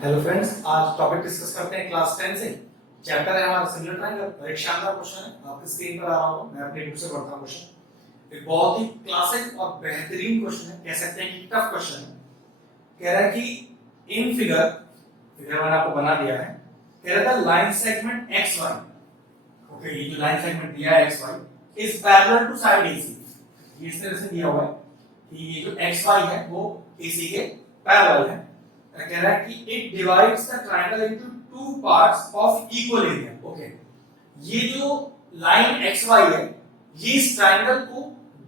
Hello friends, आज topic discuss करते हैं क्लास 10 से। चैप्टर है हमारा सिमिलर ट्रायंगल। एक शानदार क्वेश्चन है, आपकी स्क्रीन पर आ रहा होगा। मैं अपनी बुक से पढ़ता हूं क्वेश्चन। एक बहुत ही क्लासिक और बेहतरीन क्वेश्चन है, कह सकते हैं कि टफ क्वेश्चन है। कह रहा है कि इन फिगर मैंने आपको बना दिया है। कह रहा था line segment X Y, okay, ये जो लाइन सेगमेंट दिया है X Y is parallel to side AC. ये इस तरह से दिया हुआ है कि ये जो एक्स वाई है वो एसी के पैरेलल है। कह रहा है कि it divides the triangle into two parts of equal area. Okay, ये जो लाइन एक्स वाई है ये इस ट्रायंगल को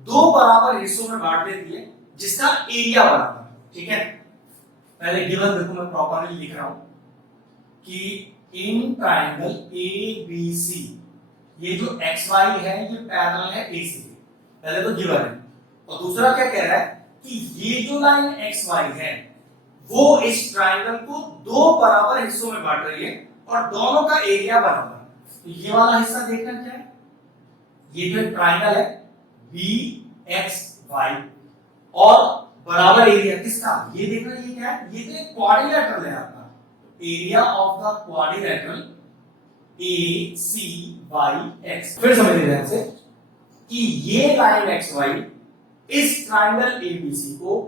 दो बराबर हिस्सों में बांट देती है जिसका एरिया बराबर है। ठीक है, पहले गिवन देखो, मैं प्रॉपर्ली लिख रहा हूं कि in triangle A B C ये जो एक्स वाई है ये पैरेलल है ए सी के। पहले तो गिवन है, और दूसरा क्या कह रहा है कि ये जो लाइन एक्स वाई है वो इस ट्रायंगल को दो बराबर हिस्सों में बांट रही है और दोनों का एरिया बराबर है। तो ये वाला हिस्सा देखना क्या है, ये जो ट्रायंगल है बी एक्स वाई और बराबर एरिया किसका, ये देखना। ये क्या है, ये तो क्वाड्रिलेटरल है आपका। Area of the quadrilateral A C Y X. फिर समझिए ध्यान से कि ये लाइन एक्स वाई इस ट्रायंगल एबीसी को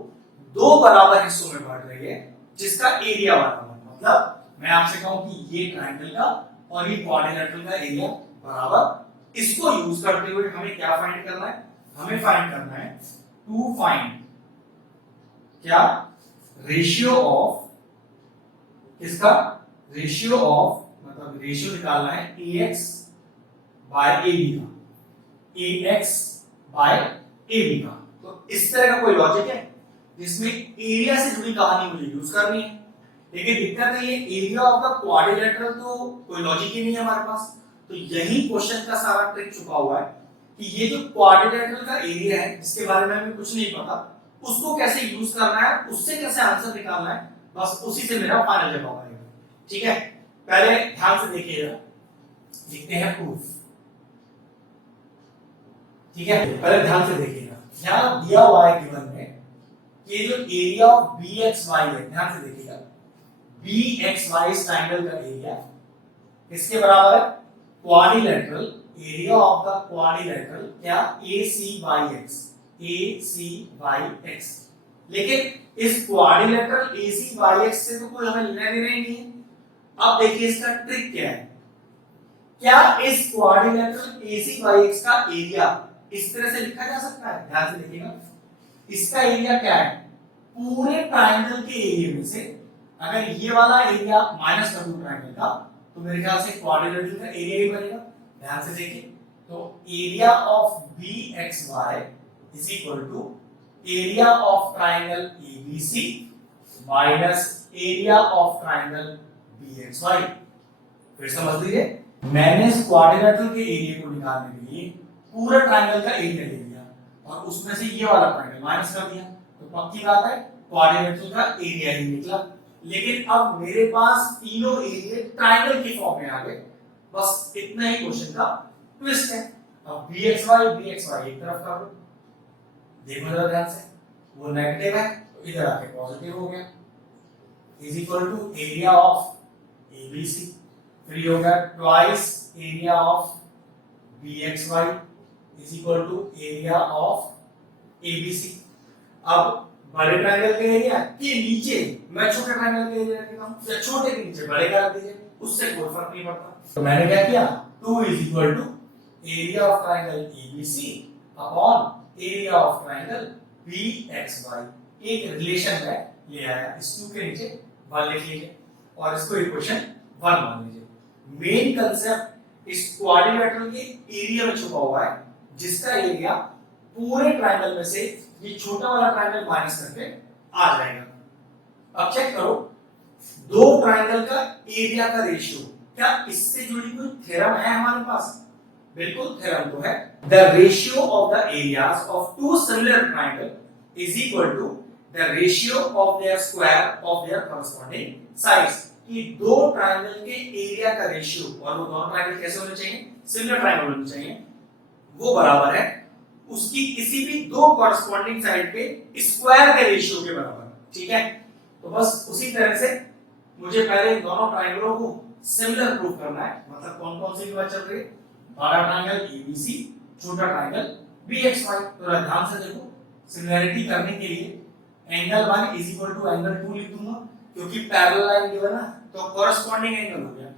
दो बराबर हिस्सों में बांट रही है जिसका एरिया बराबर है। मतलब मैं आपसे कहूं कि ये ट्रायंगल का और ये क्वाड्रिलेटरल का एरिया बराबर। इसको यूज करते हुए हमें क्या फाइंड करना है, हमें फाइंड करना है टू फाइंड क्या, रेशियो ऑफ किसका, रेशियो ऑफ, मतलब रेशियो निकालना है ax बाय ab का, ax बाय ab का। तो इस तरह का कोई लॉजिक है जिसमें एरिया से जुड़ी कहानी मुझे यूज करनी है। लेकिन दिक्कत है ये एरिया ऑफ द क्वाड्रिलेटरल तो कोई लॉजिक ही नहीं है हमारे पास। तो यही क्वेश्चन का सारा ट्रिक छुपा हुआ है कि ये जो क्वाड्रिलेटरल का एरिया है जिसके बारे में हमें कुछ नहीं पता, उसको कैसे यूज करना है, उससे कैसे आंसर निकालना है, बस उसी से मेरा फाइनल जवाब आएगा। ठीक है, पहले ध्यान से देखिएगा, लिखते हैं प्रूफ। ठीक है, पहले ध्यान से देखिएगा, यहां दिया हुआ है गिवन में ये जो area of B X Y है, ध्यान से देखिएगा, बी एक्स वाई इस ट्रायंगल का एरिया किसके बराबर है, quadrilateral area of the quadrilateral क्या, A C Y X, A C Y X. लेकिन इस quadrilateral A C Y X से तो कोई हमें लेना देना ही नहीं है। अब देखिए इसका ट्रिक क्या है, क्या इस quadrilateral A C Y X का एरिया इस तरह से लिखा जा सकता है, ध्यान से देखिएगा। इसका एरिया क्या है, पूरे ट्रायंगल के एरिया में से अगर ये वाला एरिया माइनस कर दूं ट्रायंगल का तो मेरे ख्याल से क्वाड्रिलेटरल का एरिया ही बनेगा। ध्यान से देखिए, तो area of B X Y is equal to area of triangle ABC minus area of triangle B X Y. फिर समझ लीजिए, मैंने इस क्वाड्रिलेटरल के एरिया को निकालने के लिए पूरे ट्रायंगल का एरिया ले लिया और उसमें से ये वाला ट्रायंगल माइनस कर दिया, तो पक्की बात है क्वाड्रिलेटरल का एरिया ही निकला। लेकिन अब मेरे पास तीनों एरिया ट्रायंगल की फॉर्म में आ गए, बस इतना ही क्वेश्चन का ट्विस्ट है। अब bxy एक तरफ कर दो, देखो जरा ध्यान से, वो नेगेटिव है तो इधर आके पॉजिटिव हो गया, is equal to area of ABC. फिर ये हो गया twice area of bxy is equal to area of ABC. अब बड़े ट्रायंगल के एरिया के नीचे मैं छोटे ट्रायंगल के एरिया रखता हूं, या छोटे के नीचे बड़े कर दीजिए, उससे कोई फर्क नहीं पड़ता। तो मैंने क्या किया, 2 is equal to area of triangle ABC upon area of triangle BXY. एक रिलेशन है ले आया, इस 2 के नीचे 1 लिख लीजिए और इसको इक्वेशन 1 मान लीजिए। मेन कांसेप्ट इस क्वाड्रिलेटरल के एरिया में छुपा हुआ है जिसका एरिया पूरे ट्रायंगल में से ये छोटा वाला ट्रायंगल माइनस करके आ जाएगा। अब चेक करो, दो ट्रायंगल का एरिया का रेशियो, क्या इससे जुड़ी कोई थ्योरम है हमारे पास? बिल्कुल थ्योरम तो है। The ratio of the areas of two similar triangle is equal to the ratio of their square of their corresponding sides. कि दो ट्रायंगल के एरिया का रेशियो, और वो दोनों ट्रायंगल कैसे होने चाहिए, सिमिलर ट्रायंगल होने चाहिए, वो बराबर है उसकी किसी भी दो कॉरस्पॉन्डिंग साइड पे स्क्वायर के रेशियो के बराबर। ठीक है, तो बस उसी तरह से मुझे पहले इन दोनों ट्रायंगलों को सिमिलर प्रूव करना है। मतलब कौन कौन सी बात चल रही है, बड़ा ट्रायंगल एबीसी, छोटा ट्रायंगल बीएक्सवाई। तो ध्यान से देखो, सिमिलरिटी करने के लिए angle 1 is equal to angle 2 लिख दूंगा, क्योंकि पैरेलल लाइन गिवन है तो कॉरेस्पॉन्डिंग एंगल हो गया।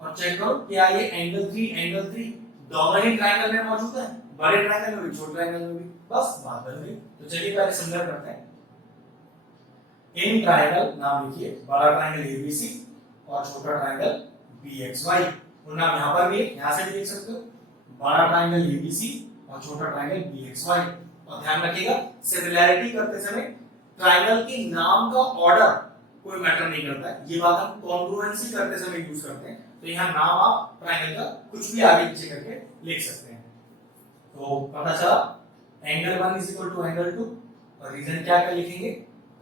और चेक करो क्या ये एंगल 3 दोनों ही ट्रायंगल में मौजूद है, बड़े ट्रायंगल में भी छोटे ट्रायंगल में भी। बस बात बन गई। तो चलिए पहले सिमिलर करते हैं। इन ट्रायंगल नाम लिखिए, बड़ा ट्रायंगल एबीसी और छोटा ट्रायंगल बीएक्सवाई। और नाम यहां पर भी है, यहां से भी देख सकते हो, बड़ा ट्रायंगल एबीसी और छोटा ट्रायंगल बीएक्सवाई। और ध्यान रखिएगा, सिमिलैरिटी करते समय ट्रायंगल के नाम का ऑर्डर कोई मैटर नहीं करता है। ये बात हम कॉन्ग्रुएंसी करते समय यूज करते हैं। तो यहां नाम आप ट्रायंगल का कुछ भी आगे पीछे करके लिख सकते हैं। तो पता चला angle 1 is equal to angle 2। और रीजन क्या क्या लिखेंगे,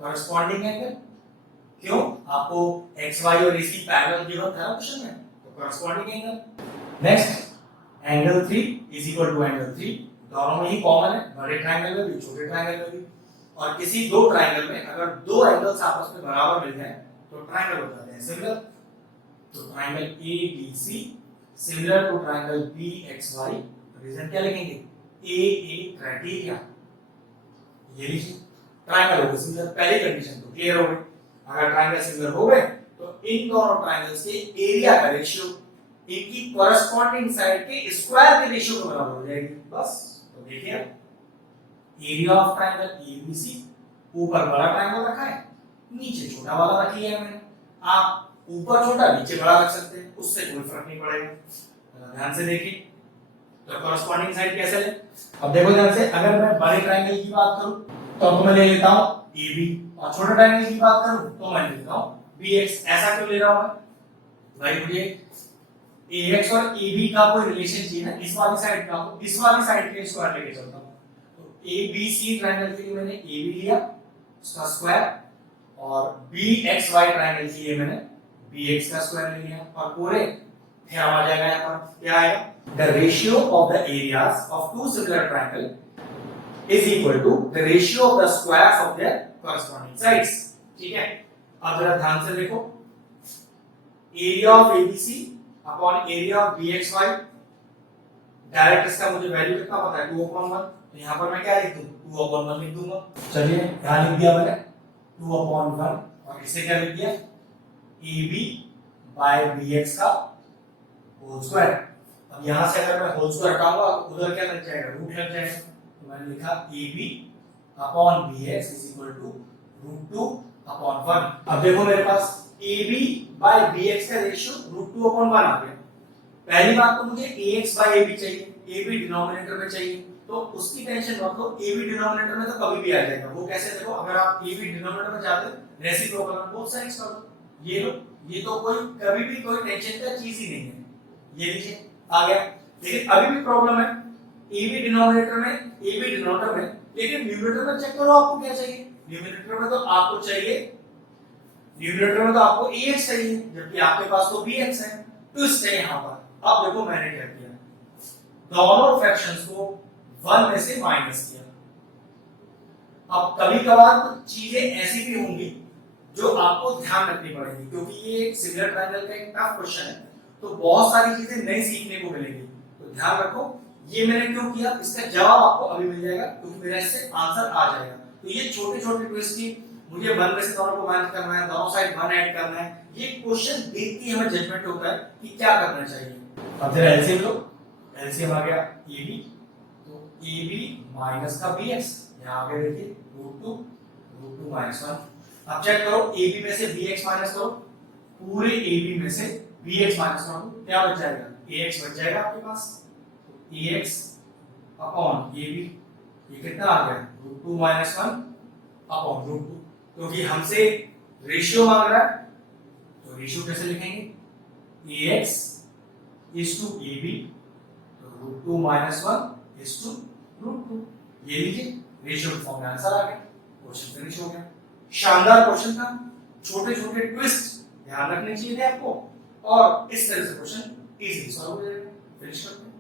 कॉरेस्पॉन्डिंग एंगल। क्यों, आपको एक्स वाई और एसी पैरेलल गिवन था ना क्वेश्चन में, तो corresponding angle. Next, angle 3 is equal to angle 3। दोनों में ही कॉमन है, बड़े ट्रायंगल में भी छोटे ट्रायंगल में भी। और किसी दो ट्रायंगल में अगर दो एंगल्स आपस में बराबर मिल जाए तो ट्रायंगल हो जाते हैं सिमिलर। तो triangle ABC similar to triangle BXY. Reason क्या लिखेंगे, ए क्राइटेरिया। ये लिखिए, ट्रायंगल हो गए सिमिलर। पहली कंडीशन तो क्लियर हो गई। अगर ट्रायंगल सिमिलर हो गए तो इन दोनों ट्रायंगल्स के एरिया का रेशियो इनकी कॉरेस्पॉन्डिंग साइड के स्क्वायर के रेशियो के बराबर हो जाएगी। बस। तो देखिए, एरिया ऑफ ट्रायंगल एबीसी, ऊपर बड़ा ट्रायंगल रखा है, नीचे छोटा वाला रख लिया है मैंने। आप ऊपर छोटा नीचे बड़ा रख सकते हैं, उससे कोई फर्क नहीं पड़ेगा। ध्यान से देखिए, तो कॉरेस्पॉन्डिंग साइड कैसे ले। अब देखो ध्यान से, अगर मैं बड़े ट्रायंगल की बात करूं तो मैं ले लेता हूं AB, और छोटे ट्रायंगल की बात करूं तो मैं ले लेता हूं BX। ऐसा क्यों ले रहा हूं मैं भाई, मुझे AX और AB का कोई रिलेशन चाहिए ना, इस वाली साइड का, इस वाली साइड के स्क्वायर लेके चलता हूं। तो ABC ट्रायंगल के लिए मैंने AB लिया, उसका स्क्वायर, और BXY ट्रायंगल के लिए मैंने BX का स्क्वायर ले लिया। और पूरे थ्योरम आ जाएगा। यहां पर क्या आएगा, the ratio of the areas of two similar triangle is equal to the ratio of the squares of their corresponding sides। ठीक है, अब जरा ध्यान से देखो, area of ABC upon area of BXY. Direct इसका मुझे वैल्यू कितना पता है, 2/1। तो यहां पर मैं क्या लिख दूं, 2/1 लिख दूंगा। चलिए यहां लिख दिया मैंने 2/1, और इसे क्या लिख दिया, AB बाय BX का होल स्क्वायर। अब यहां से अगर मैं होल स्क्वायर हटाऊंगा तो उधर क्या लग जाएगा, रूट लग जाएगा। तो मैंने लिखा AB upon BX is equal to √2/1। अब देखो मेरे पास AB बाय BX का रेशियो √2/1 आ गया। पहली बात तो मुझे AX बाय AB चाहिए, AB डिनोमिनेटर में चाहिए, तो उसकी टेंशन मत लो, AB डिनोमिनेटर में तो कभी भी आ जाएगा। वो कैसे, देखो अगर आप AB डिनोमिनेटर में जाते हो रेसिप्रोकल में बोथ साइड्स कर दो, ये लो, ये तो कोई कभी भी कोई टेंशन का चीज ही नहीं है। ये लीजिए आ गया। लेकिन अभी भी प्रॉब्लम है, AB डिनोमिनेटर में, लेकिन न्यूमरेटर में चेक करो आपको क्या चाहिए। न्यूमरेटर में तो आपको AX चाहिए, जबकि आपके पास तो BX है। ट्विस्ट है यहां पर। अब देखो मैंने क्या किया, दोनों फ्रैक्शंस को 1 में से माइनस किया। अब कभी कभार कुछ चीजें ऐसी भी होंगी जो आपको ध्यान रखनी पड़ेगी, क्योंकि ये सिमिलर ट्रायंगल का एक टफ क्वेश्चन है, तो बहुत सारी चीजें नई सीखने को मिलेगी। तो ध्यान रखो, ये मैंने क्यों किया, इसका जवाब आपको अभी मिल जाएगा, क्योंकि मेरा इससे आंसर आ जाएगा। तो ये छोटे छोटे ट्विस्ट की, मुझे 1 में से दोनों को माइनस करना है, दोनों साइड 1 ऐड करना है, ये क्वेश्चन देख के हमें जजमेंट होता है कि क्या करना चाहिए। अब जरा एलसीएम लो, एलसीएम आ गया AB, तो AB माइनस का BX, यहां पे देखिए √2 माइनस 1। अब चेक करो, AB में से BX माइनस करो, पूरे AB में से BX माइनस करो, क्या बच जाएगा, AX बच जाएगा आपके पास। तो AX अपॉन AB, ये कितना आ गया, √2 माइनस 1 अपॉन √2। क्योंकि हमसे रेशियो मांग रहा है, तो रेशियो कैसे लिखेंगे, AX is to AB, तो √2 माइनस 1 is to √2। ये लीजिए, रेशियो के फॉर्म में आंसर आ गया, क्वेश्चन फिनिश हो गया। शानदार क्वेश्चन था, छोटे छोटे ट्विस्ट ध्यान रखने चाहिए थे आपको, और इस तरह से क्वेश्चन इजीली सॉल्व हो जाएगा। फिनिश करते हैं।